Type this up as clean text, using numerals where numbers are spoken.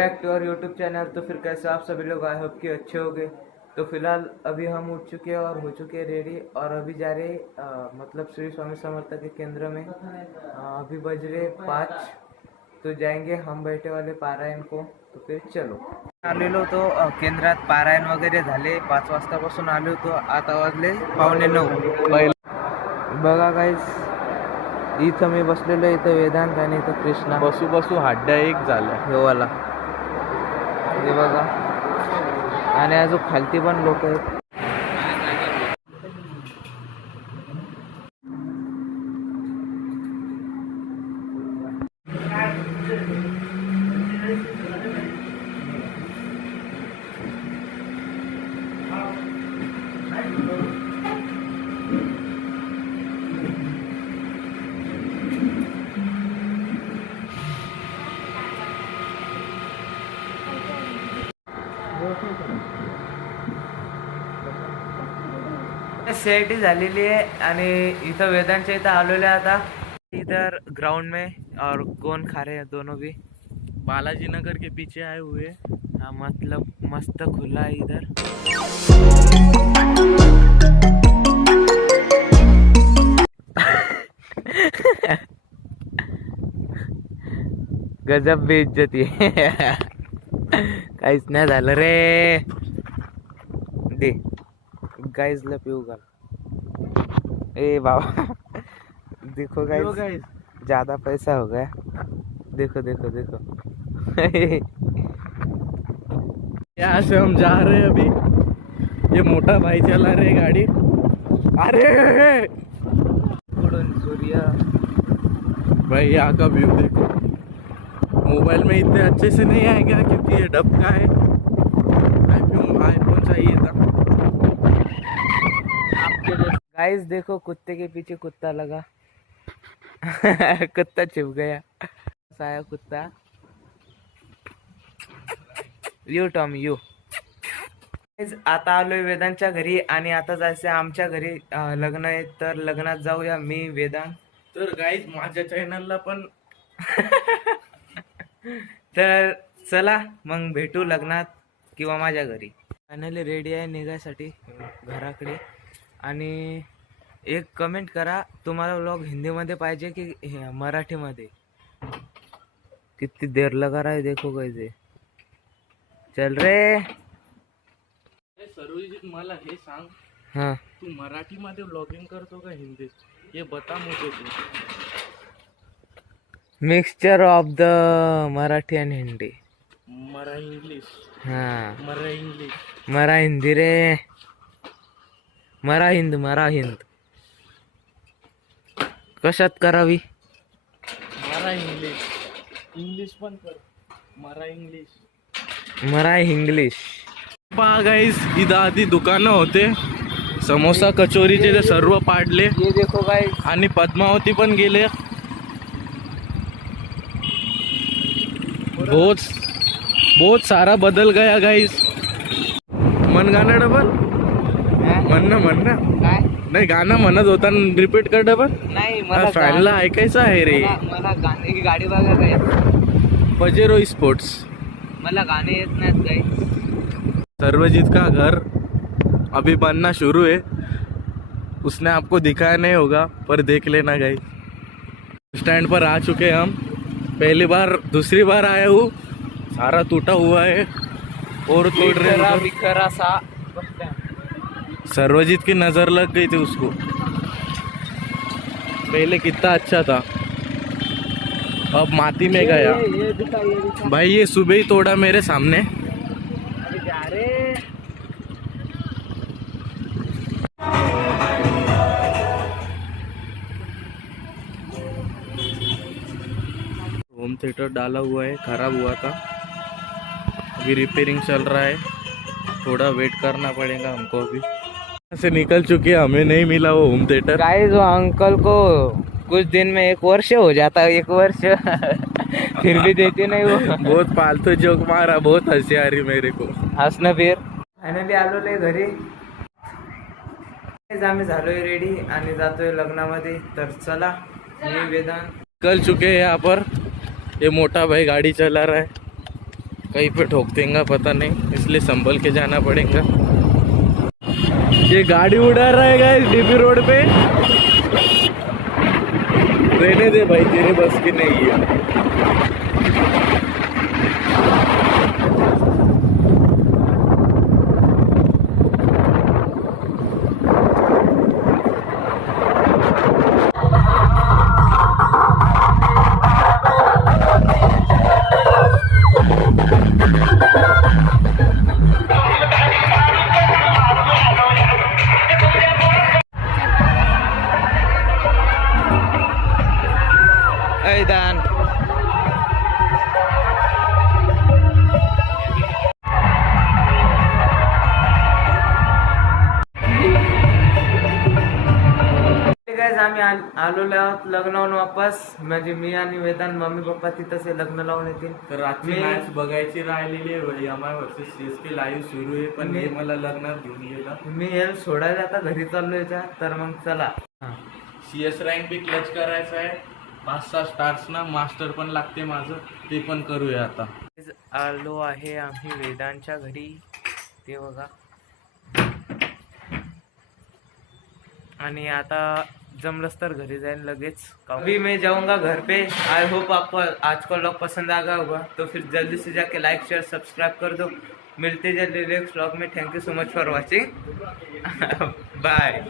Back to our YouTube channel. तो फिर कैसे आप सभी लोग, आई होप कि अच्छे होंगे। तो फिलहाल अभी हम उठ चुके हैं और हो चुके हैं रेडी, और अभी जा रहे मतलब श्री स्वामी समर्थ के केंद्र में। अभी बज रहे 5, तो जाएंगे हम बैठे वाले पारायण को। तो फिर चलो आलेलो तो केंद्रात पारायण वगैरे झाले। 5 वाजतापासून आलो, तो आता वाजले 8:45. बघा गाईस, इथं मी बसलेलो, इथं वेदांत आणि इथं कृष्णा. बसू बसू हाड्या एक झाल्या हे वाला, हे बघा. आणि अजून खालती पण लोक आहेत. सेट झालेली आहे आणि इथं वेदांच्या इथं आलेले आता. इधर ग्राउंड में और कौन खा रहे हैं दोनों भी. बालाजी नगर के पीछे आए हुए. हाँ, मतलब मस्त खुला है इधर. गजब बेइज्जती आहे. काहीच नाही झालं रे. दे गाइसला पिऊ घाल. ए बाबा, देखो गाइस, ज्यादा पैसा हो गया. देखो देखो देखो. यहाँ से हम जा रहे हैं अभी. ये मोटा भाई चला रहे गाड़ी. अरे सूर्य भाई, यहाँ का व्यू देखो. मोबाइल में इतने अच्छे से नहीं आएगा क्योंकि ये डब का है. आईफोन चाहिए था. गाइस देखो, कुत्ते के पीछे कुत्ता लगा. कुत्ता छिप गया. आया कुत्ता. You Tom you. आता आलोय वेदांच्या घरी आणि आता जायचं आमच्या घरी. लग्न आहे, तर लग्नात जाऊया. मी वेदांत. तर गाईज, माझ्या चॅनलला पण तर चला मग भेटू लग्नात किंवा माझ्या घरी. फायनली रेडी आहे निघायसाठी घराकडे. आणि एक कमेंट करा, तुम्हाला व्लॉग हिंदीमध्ये पाहिजे की मराठीमध्ये. किती देर लगा रहा है देखो कैसे. चल रे. सर्वजित, मला हे सांग, हाँ, तू मराठीमध्ये व्लॉगिंग करतो का हिंदीत? ये बता मुझे तू. मिक्सचर ऑफ द मराठी आणि हिंदी. मरा इंग्लिश. हाँ, मरा इंग्लिश. मरा हिंदी रे. मरा हिंद. कशात करावी? मरा इंग्लिश. इंग्लिश पण कर. मरा इंग्लिश. मरा इंग्लिश. पहा गाईस, इथं आधी दुकानं होते. समोसा कचोरीचे ते सर्व पाडले. ये देखो गाइस. आणि पद्मावती पण गेले. बहुत सारा बदल गया गाईस. मन गाणं डबल. म्हणणं काय? नाही, गाणं म्हणत होता, रिपीट कर डबल. नाही, मला फॅनला ऐकायचं आहे रे. मला गाणे की गाडी बघायला येत. Pajero sports. मला गाणे येत नाहीत काही. सर्वजीत का घर अभी बनना शुरू है. उसने आपको दिखाया नहीं होगा, पर देख लेना गाइस. स्टैंड पर आ चुके हैं हम. दूसरी बार आया हूँ. सारा टूटा हुआ है और तोड़ रहे. बिखरा सा. सर्वजीत की नजर लग गई थी उसको. पहले कितना अच्छा था, अब माटी में गया. भाई, ये सुबह ही तोड़ा मेरे सामने. होम थिएटर डाला हुआ है, खराब हुआ था. अभी रिपेयरिंग चल रहा है. थोड़ा वेट करना पड़ेगा हमको. अभी से निकल चुके हैं, हमें नहीं मिला वो होम थिएटर. गाइस, वो अंकल को कुछ दिन में 1 वर्ष हो जाता है. 1 वर्ष. फिर भी देते नहीं वो. बहुत फालतू जोक मारा, बहुत हंसी आ रही मेरे को. हसणं फिर. फायनली आलोय घरी. आम्ही झालोय रेडी आणि जातोय लग्नामध्ये. तर चला, मी वेदांत. निकल चुके हैं यहाँ पर. ये मोटा भाई गाड़ी चला रहा है. कहीं पे ठोक देंगे पता नहीं, इसलिए संभल के जाना पड़ेगा। ये गाड़ी उड़ा रहा है गाइस डीपी रोड पे। रहने दे भाई, तेरे बस की नहीं है। ऐदान गाइस आम्ही आलेलो आहोत लग्नावरून वापस. म्हणजे मी आणि वेदांत मम्मी पप्पा तिथंच आहे, लग्न लावून येतील. तर रात्री मॅच बघायची राहिलेली आहे भाई. एमआय वर्सेस सीएसके लाईव्ह सुरू आहे, पण हे मला लग्नात घेऊन गेला. मी याला सोडायला आता घरी चाललोय त्या, तर मग चला. सीएस रँक बी क्लच करायचं आहे. 5-6 स्टार्स ना मास्टर पण लागते माझं, ते पण करूया आता. आलो आहे आम्ही वेदांच्या घरी, ते बघा. आणि आता जमलंच तर घरी जाएं लगेच. अभी मैं जाऊंगा घर पे. आई होप आपको आज का व्लॉग पसंद आ गया होगा, तो फिर जल्दी से जाके लाइक शेयर सब्सक्राइब कर दो. मिलते जल्दी नेक्स्ट व्लॉग में. Thank you so much for watching. Bye.